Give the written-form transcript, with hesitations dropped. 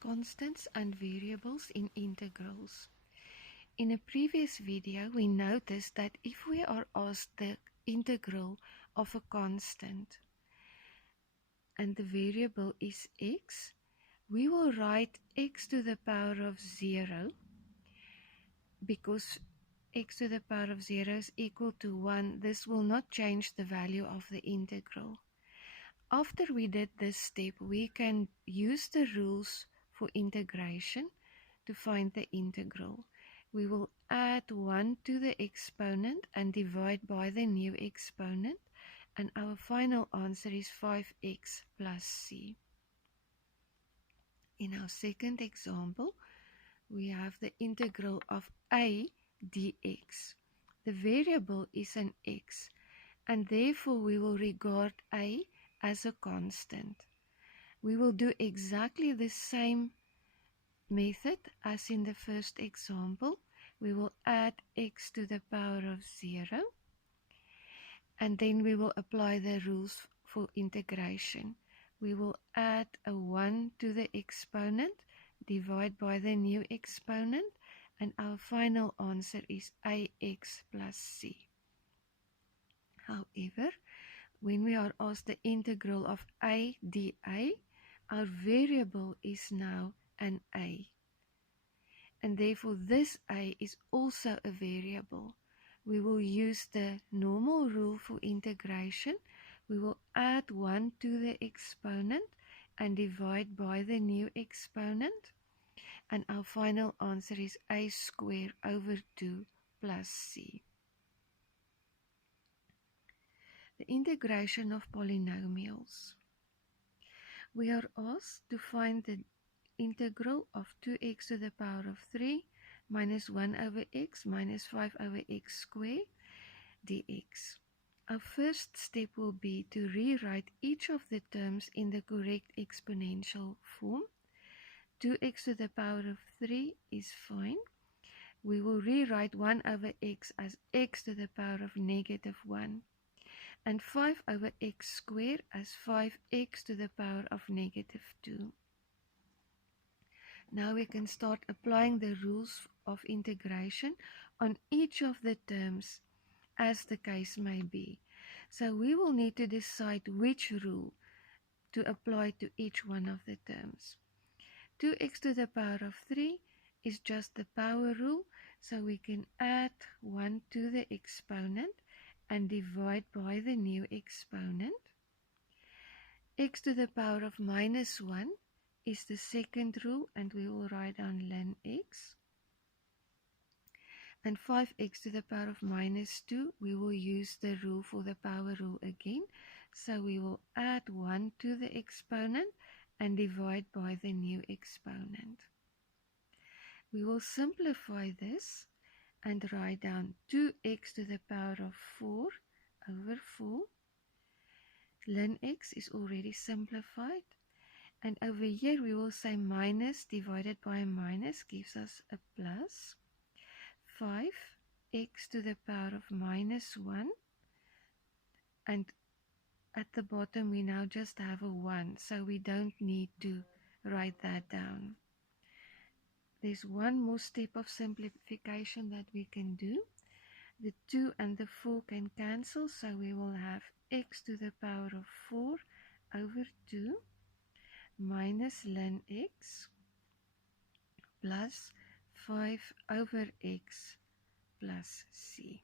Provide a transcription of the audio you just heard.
Constants and variables in integrals. In a previous video, we noticed that if we are asked the integral of a constant and the variable is x, we will write x to the power of 0 because x to the power of 0 is equal to 1. This will not change the value of the integral. After we did this step, we can use the rules for integration to find the integral. We will add 1 to the exponent and divide by the new exponent, and our final answer is 5x plus c. In our second example, we have the integral of a dx. The variable is an x, and therefore we will regard a as a constant. We will do exactly the same method as in the first example. We will add x to the power of 0, and then we will apply the rules for integration. We will add a 1 to the exponent, divide by the new exponent, and our final answer is ax plus c. However, when we are asked the integral of a dA, our variable is now an a. And therefore this a is also a variable. We will use the normal rule for integration. We will add 1 to the exponent and divide by the new exponent. And our final answer is a squared over 2 plus c. The integration of polynomials. We are asked to find the integral of 2x to the power of 3 minus 1 over x minus 5 over x squared dx. Our first step will be to rewrite each of the terms in the correct exponential form. 2x to the power of 3 is fine. We will rewrite 1 over x as x to the power of negative 1. And 5 over x squared as 5x to the power of negative 2. Now we can start applying the rules of integration on each of the terms as the case may be. So we will need to decide which rule to apply to each one of the terms. 2x to the power of 3 is just the power rule, so we can add 1 to the exponent and divide by the new exponent. X to the power of minus 1 is the second rule, and we will write down ln x. And 5x to the power of minus 2, we will use the rule for the power rule again. So we will add 1 to the exponent and divide by the new exponent. We will simplify this and write down 2x to the power of 4 over 4. Ln x is already simplified. And over here we will say minus divided by minus gives us a plus. 5x to the power of minus 1. And at the bottom we now just have a 1, so we don't need to write that down. There's one more step of simplification that we can do. The 2 and the 4 can cancel, so we will have x to the power of 4 over 2 minus ln x plus 5 over x plus c.